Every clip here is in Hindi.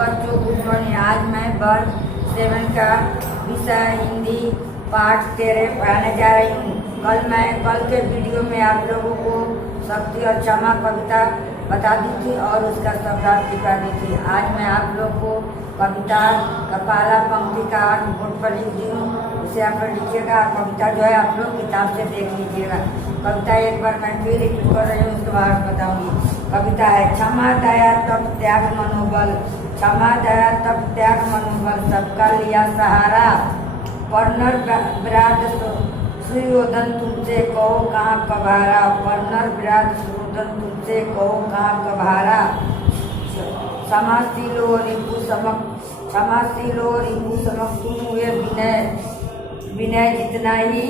बच्चों, गुड मॉर्निंग। आज मैं वर्ग 7 का विषय हिंदी पाठ 13 पढ़ाने जा रही हूँ। कल के वीडियो में आप लोगों को शक्ति और क्षमा कविता बता दी थी और उसका शब्दार्थ दिखा दी थी। आज मैं आप लोग को कविता का पहला पंक्ति का अर्थ बोर्ड पर लिख दी हूँ, उसे आप लोग लिखिएगा। कविता जो है आप लोग किताब से देख लीजिएगा। कविता एक बार मैं फिर रिपीट कर रही हूँ, उसके बाद बताऊंगी। कविता है, क्षमा दया तब त्याग मनोबल, क्षमा दया तब त्याग मनोबल, सबका लिया सहारा। पर्नर विराट सुयोधन तुमसे कहो कहाँ कभारा, पर्नर विराट सुयोधन तुमसे कहो कहाँ कभारा। क्षमाशीलो रिपु समक तुम हुए विनय जितना ही,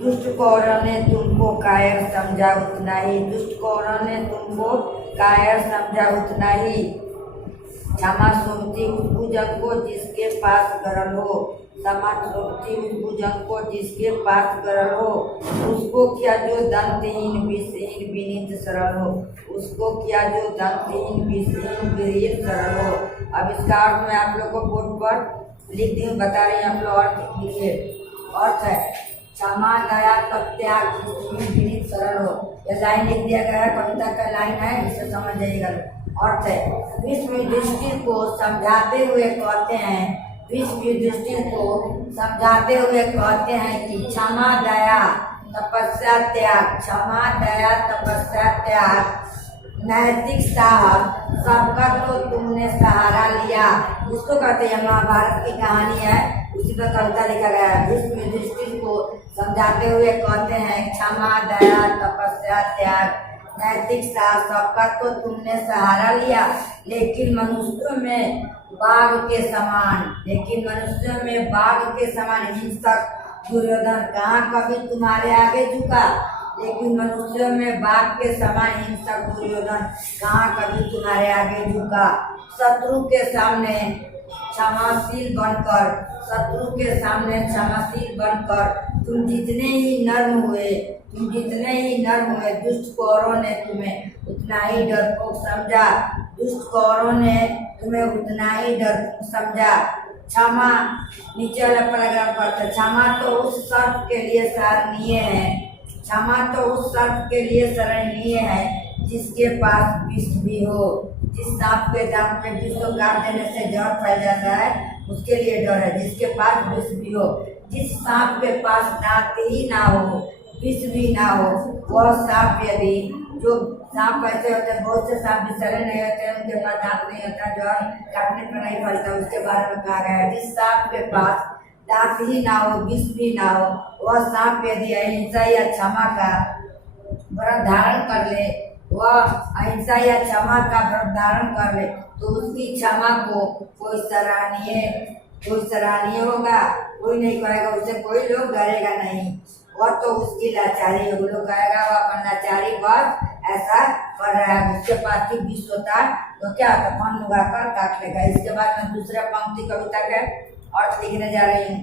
दुष्ट कौरव ने तुमको कायर समझा उतना ही, दुष्ट कौरव ने तुमको कायर समझा उतना ही। क्षमा सुनती उस भुजंग को जिसके पास गरल हो, क्षमा सुनती उस भुजंग को जिसके पास गरल हो, उसको किया जो दंतहीन विषहीन विनीत सरल हो, उसको किया जो दंतहीन विषहीन विनीत सरल हो। अब इसका अर्थ मैं आप लोग को बोर्ड पर लिख दी बता रही हूँ, आप लोग अर्थ लिखिए। अर्थ है, क्षमा दया तब त्याग विनीत सरल हो। यह लाइन लिख दिया गया है, कविता का लाइन है, इसे समझ जाइएगा। अर्थ है, विश्व दृष्टि को समझाते हुए कहते हैं, विश्व दृष्टि को समझाते हुए कहते हैं कि क्षमा दया तपस्या त्याग, क्षमा दया तपस्या त्याग, नैतिक साहस सबका तो तुमने सहारा लिया। इसको कहते हैं, महाभारत की कहानी है, उसी पर कविता लिखा गया है। विश्व दृष्टि को समझाते हुए कहते हैं, क्षमा दया तपस्या त्याग, नैतिक साहस सबका तो तुमने सहारा लिया। लेकिन मनुष्यों में बाघ के समान हिंसक दुर्योधन कहाँ कभी तुम्हारे आगे झुका। लेकिन मनुष्यों में बाघ के समान हिंसक दुर्योधन कहाँ कभी तुम्हारे आगे झुका। शत्रु के सामने क्षमाशील बनकर तुम जितने ही नर्म हुए, दुष्ट कौरवों ने तुम्हें उतना ही डरपोक समझा। क्षमा नीचे वाला पैराग्राफ पढ़ते, क्षमा तो उस शर्त के लिए सराहनीय है जिसके पास विष भी हो। जिस सांप के दांत में विष को काट देने से जहर फैल जाता है, उसके लिए डर है, जिसके पास विष भी हो। जिस सांप के पास दांत ही ना हो, विष भी ना हो, वह सांप यदि, जो सांप ऐसे होते हैं, बहुत से सांप विषैले नहीं होते हैं, उनके पास दांत नहीं होता, जहर काटने पर नहीं फैलता, उसके बारे में कहा गया है। जिस सांप के पास दांत ही ना हो, विष भी ना हो, वह सांप यदि अहिंसा या क्षमा का व्रत धारण कर ले, तो उसकी क्षमा को कोई सराहनीय होगा। कोई नहीं कहेगा उसे, कोई लोग डरेगा नहीं। वह तो उसकी लाचारी है, वो लोग कहेगा वह अपन लाचारी बस ऐसा कर रहा है, उसके पास ही विष होता तो क्या होता, फन उगा कर काट लेगा। इसके बाद मैं दूसरा पंक्ति कविता के अर्थ लिखने जा रही हूँ।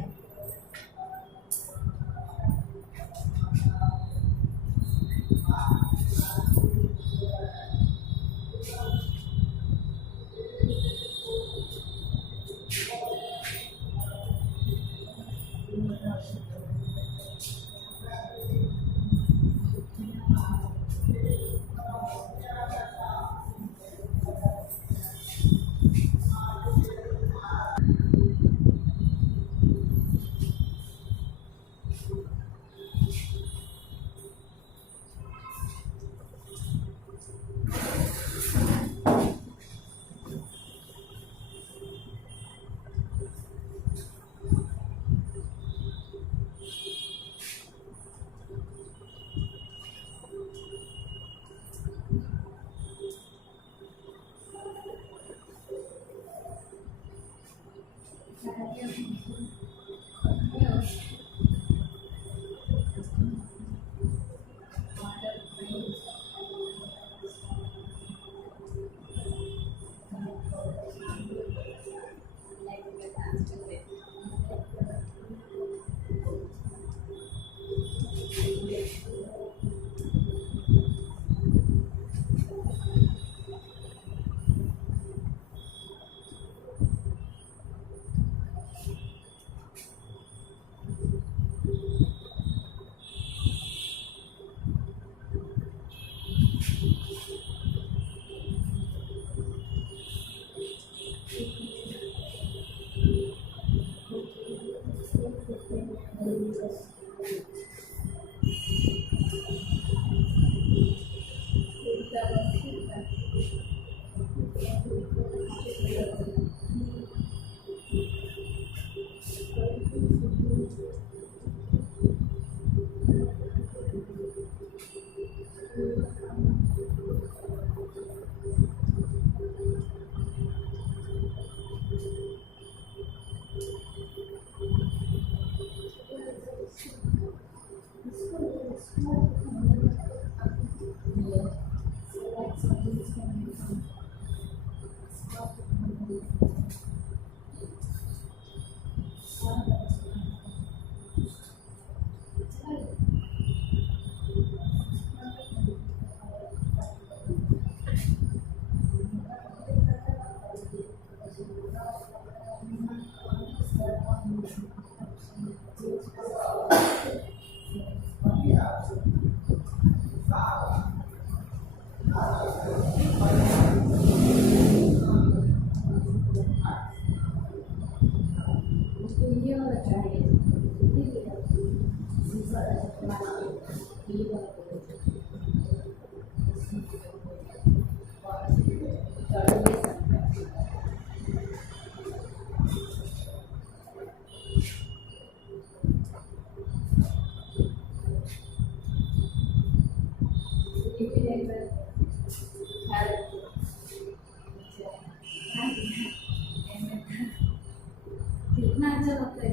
कितना अच्छा लगता है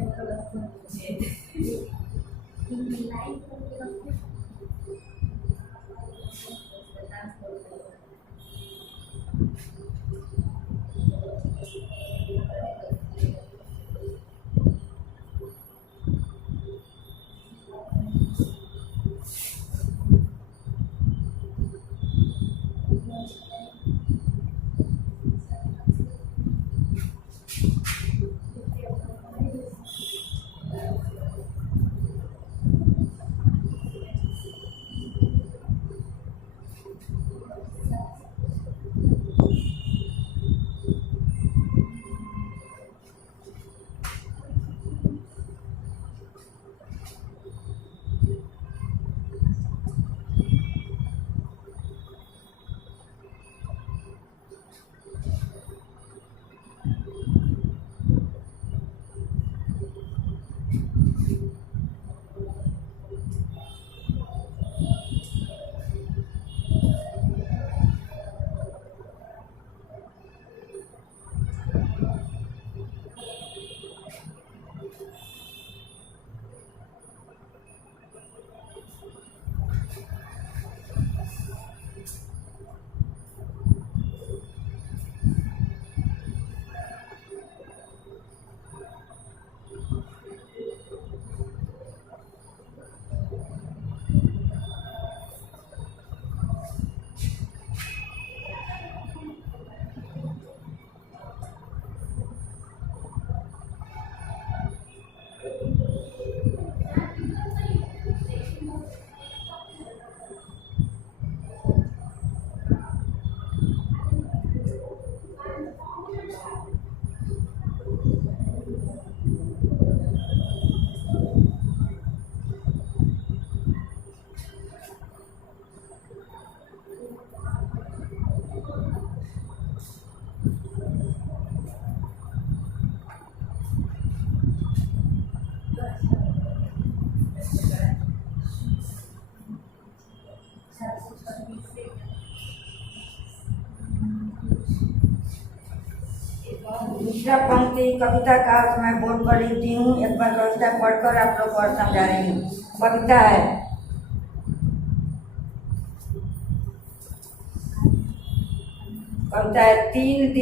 लाइट दूसरा पंक्ति कविता का अर्थ मैं बोर्ड पर लिखती हूँ। एक बार कविता पढ़कर आप लोग को अर्थ समझा रही हूँ। कविता है, कविता है, 3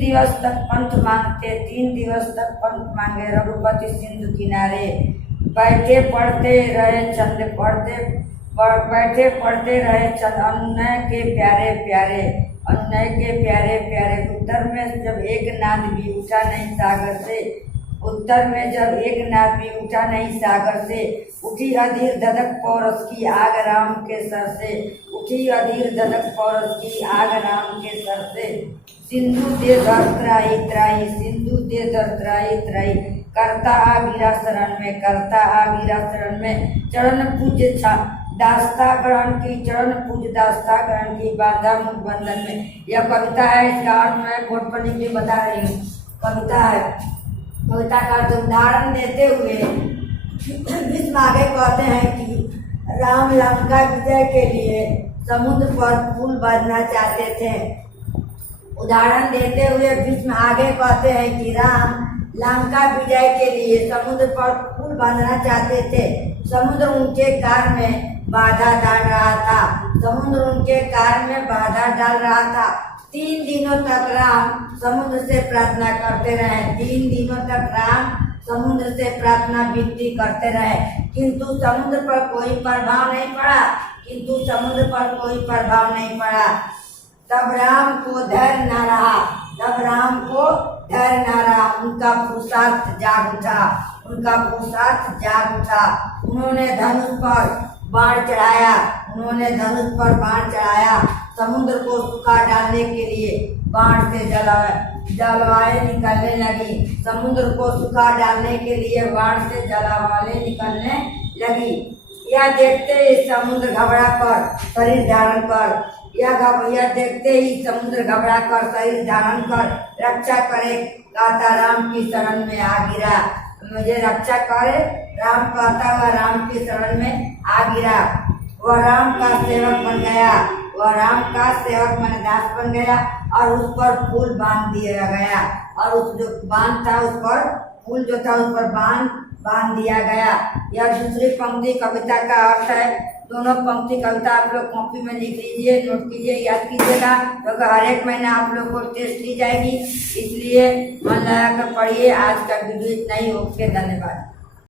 दिवस तक पंथ मांगते, 3 दिवस तक पंथ मांगे रघुपति सिंधु किनारे। बैठे पढ़ते रहे चंद बैठे पढ़ते रहे चंद अनुनय के प्यारे प्यारे, अनुनय के प्यारे प्यारे। उत्तर में जब एक नाद भी उठा नहीं सागर से, उत्तर में जब एक नाद भी उठा नहीं सागर से। उठी अधीर धधक पौरस की आग राम के सर से, उठी अधीर धधक पौरस की आग राम के सर से। सिंधु दे दर त्राही त्राही, सिंधु दे दर त्राही त्राही। करता आ गिरा शरण में, करता आ गिरा शरण में। चरण पूज्य छा दास्ता ग्रहण की चरण पूज दास्ता ग्रहण की बांधा मुख बंधन में। यह कविता है, इसका अर्थ मैं कोट पढ़ने के लिए बता रही हूँ। कविता है, कविता का अर्थ उदाहरण देते हुए भीष्म आगे कहते हैं कि राम लंका विजय के लिए समुद्र पर पुल बांधना चाहते थे। उदाहरण देते हुए भीष्म आगे कहते हैं कि राम लंका विजय के लिए समुद्र पर पुल बांधना चाहते थे। समुद्र उनके कार्य में बाधा डाल रहा था। समुद्र उनके कार्य में बाधा डाल रहा था। 3 दिनों तक राम समुद्र से प्रार्थना करते रहे। 3 दिनों तक राम समुद्र से प्रार्थना विनती करते रहे, किंतु समुद्र पर कोई प्रभाव नहीं पड़ा। किंतु समुद्र पर कोई प्रभाव नहीं पड़ा। तब राम को धैर्य न रहा। तब राम को धैर्य न रहा। उनका पुरुषार्थ जाग उठा। उनका पुरुषार्थ जाग उठा। उन्होंने धनुष पर बाण चढ़ाया। उन्होंने धनुष पर बाण चढ़ाया। समुद्र को सुखा डालने के लिए बाण से जलवाएं निकलने लगी। समुद्र को सुखा डालने के लिए बाण से जलवाएं निकलने लगी। यह देखते ही समुद्र घबरा कर शरीर धारण कर यह देखते ही समुद्र घबरा कर शरीर धारण कर रक्षा करे कहता राम की शरण में आ गिरा। मुझे रक्षा करे राम कहता हुआ राम की शरण में आ गिरा। वह राम का सेवक बन गया। वह राम का सेवक मन दास बन गया और उस पर फूल बांध दिया गया। और उस जो बांध था उस पर फूल जो था उस पर बांध दिया गया। यह दूसरी पंक्ति कविता का अर्थ है। दोनों पंक्ति कविता आप लोग कॉपी में लिख लीजिए, नोट कीजिए, याद कीजिएगा, क्योंकि हर एक महीना आप लोग को टेस्ट ली जाएगी, इसलिए मन लगा कर पढ़िए। आज का वीडियो इतना ही। ओके, धन्यवाद।